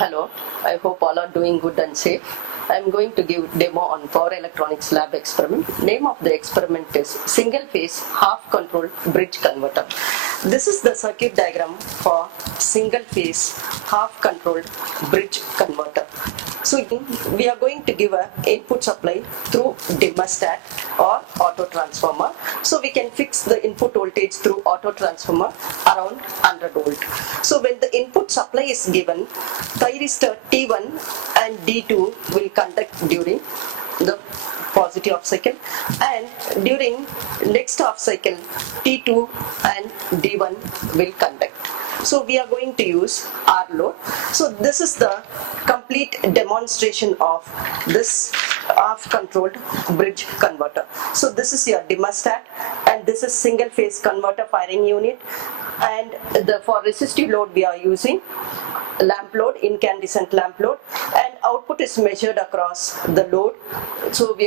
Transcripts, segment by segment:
Hello, I hope all are doing good and safe. I am going to give demo on power electronics lab experiment. Name of the experiment is single phase half controlled bridge converter. This is the circuit diagram for single phase half controlled bridge converter. So we are going to give a input supply through dimmer stat or auto transformer. So we can fix the input voltage through auto transformer around 100 volt. So when the input supply is given, thyristor T1 and D2 will conduct during the positive half cycle, and during next half cycle T2 and D1 will conduct. So we are going to use R load. So this is the complete demonstration of this half controlled bridge converter. So this is your dimmer stat, and this is single phase converter firing unit, and for resistive load we are using lamp load, incandescent lamp load, and output is measured across the load. So we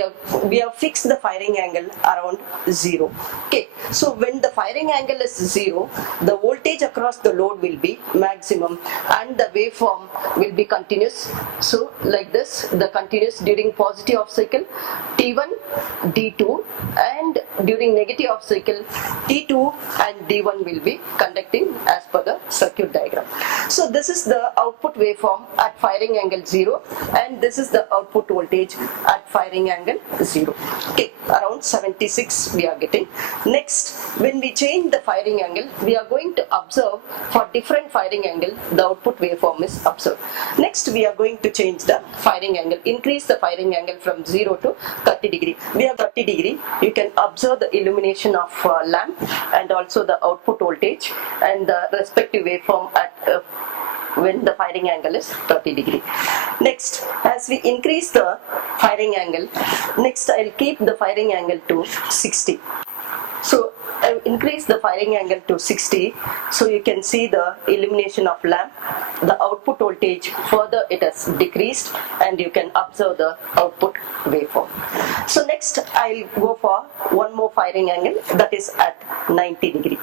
have fixed the firing angle around 0. Okay, so when the firing angle is 0, the voltage across the load will be maximum and the waveform will be continuous. So like this, the continuous during positive half cycle T1, D2, and during negative half cycle T2 and D1 will be conducting as per the circuit diagram. So this is the output waveform at firing angle 0, and this is the output voltage at firing angle 0. Okay, around 76 we are getting. Next, when we change the firing angle, we are going to observe for different firing angle the output waveform is observed. Next, we are going to change the firing angle, increase the firing angle from 0 to 30 degree. We have 30 degree. You can observe the illumination of lamp and also the output voltage and the respective waveform at when the firing angle is 30 degree. Next, as we increase the firing angle, next I'll keep the firing angle to 60. So I increase the firing angle to 60, so you can see the illumination of lamp. The output voltage further it has decreased, and you can observe the output waveform. So next I'll go for one more firing angle, that is at 90 degree.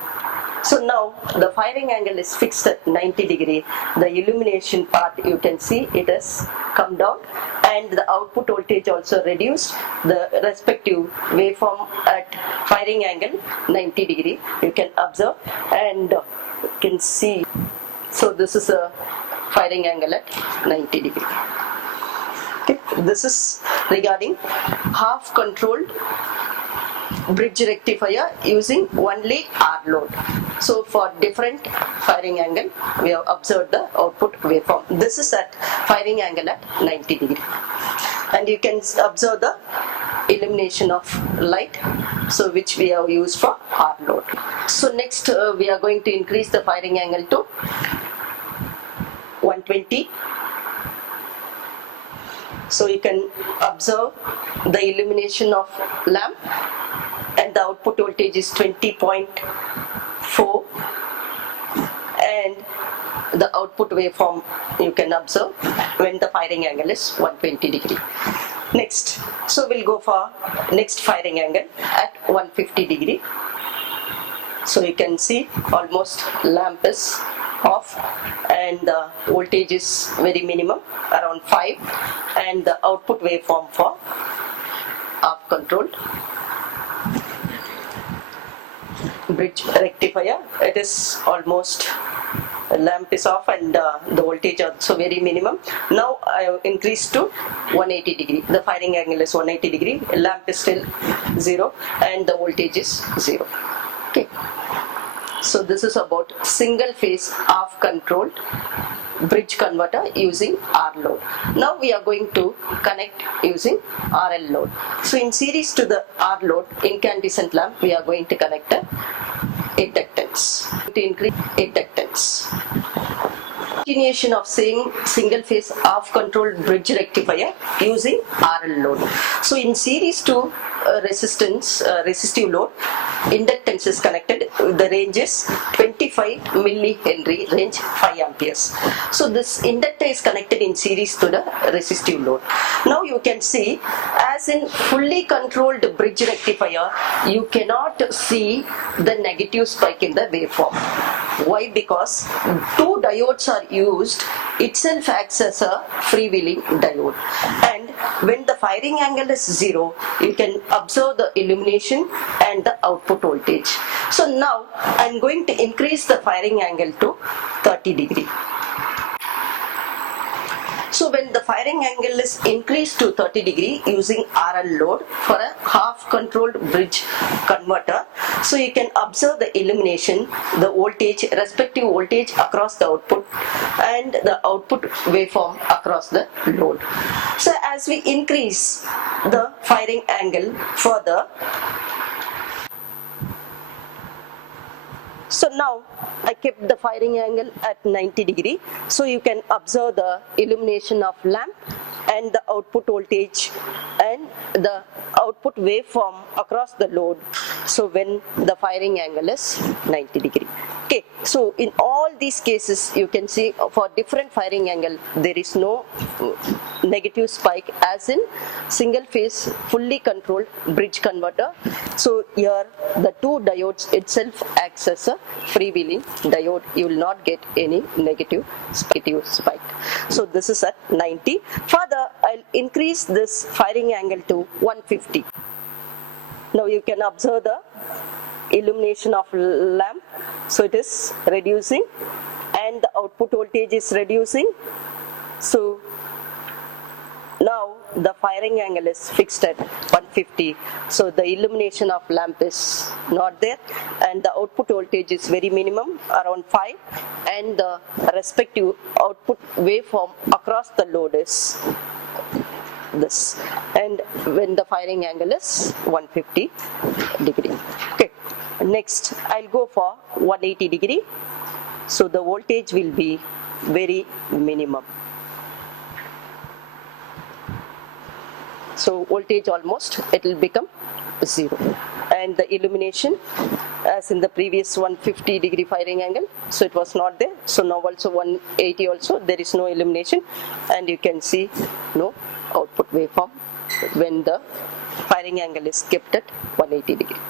So now the firing angle is fixed at 90 degree. The illumination part, you can see it has come down, and the output voltage also reduced. The respective waveform at firing angle 90 degree you can observe, and you can see. So this is a firing angle at 90 degree. Okay, this is regarding half controlled bridge rectifier using only R load. So for different firing angle, we have observed the output waveform. This is at firing angle at 90 degree, and you can observe the illumination of light, so which we have used for R load. So next we are going to increase the firing angle to 120. So you can observe the illumination of lamp, and the output voltage is 20.4, and the output waveform you can observe when the firing angle is 120 degree. Next, so we'll go for next firing angle at 150 degree. So you can see almost lamp is off, and the voltage is very minimum, around 5, and the output waveform for half controlled bridge rectifier, it is almost, lamp is off, and the voltage also very minimum. Now I have increased to 180 degree. The firing angle is 180 degree, lamp is still 0, and the voltage is 0. Okay, so this is about single phase half controlled bridge converter using R load. Now we are going to connect using RL load. So in series to the R load incandescent lamp, we are going to connect a inductance to increase inductance. Continuation of saying single phase half controlled bridge rectifier using RL load. So in series to resistive load, inductance is connected. The range is 25 millihenry, range 5 amperes. So this inductor is connected in series to the resistive load. Now you can see, as in fully controlled bridge rectifier, you cannot see the negative spike in the waveform. Why? Because two diodes are used, itself acts as a freewheeling diode. And when the firing angle is 0, you can observe the illumination and the output voltage. So now I'm going to increase the firing angle to 30 degree. So when the firing angle is increased to 30 degree using RL load for a half controlled bridge converter, so you can observe the illumination, the voltage, respective voltage across the output and the output waveform across the load. So as we increase the firing angle further, so now I kept the firing angle at 90 degree, so you can observe the illumination of lamp and the output voltage and the output waveform across the load. So when the firing angle is 90 degree. Okay, so in all these cases you can see for different firing angle there is no negative spike as in single phase fully controlled bridge converter. So here the two diodes itself acts as a freewheeling diode. You will not get any negative spike. So this is at 90. Further, I'll increase this firing angle to 150. Now you can observe the illumination of lamp. So it is reducing and the output voltage is reducing. So now the firing angle is fixed at 150. So the illumination of lamp is not there and the output voltage is very minimum, around 5, and the respective output waveform across the load is this, and when the firing angle is 150 degree. Okay, next I'll go for 180 degree. So the voltage will be very minimum. So voltage almost it will become 0, and the illumination as in the previous 150 degree firing angle, so it was not there. So now also 180 also there is no illumination and you can see no output waveform when the firing angle is kept at 180 degree.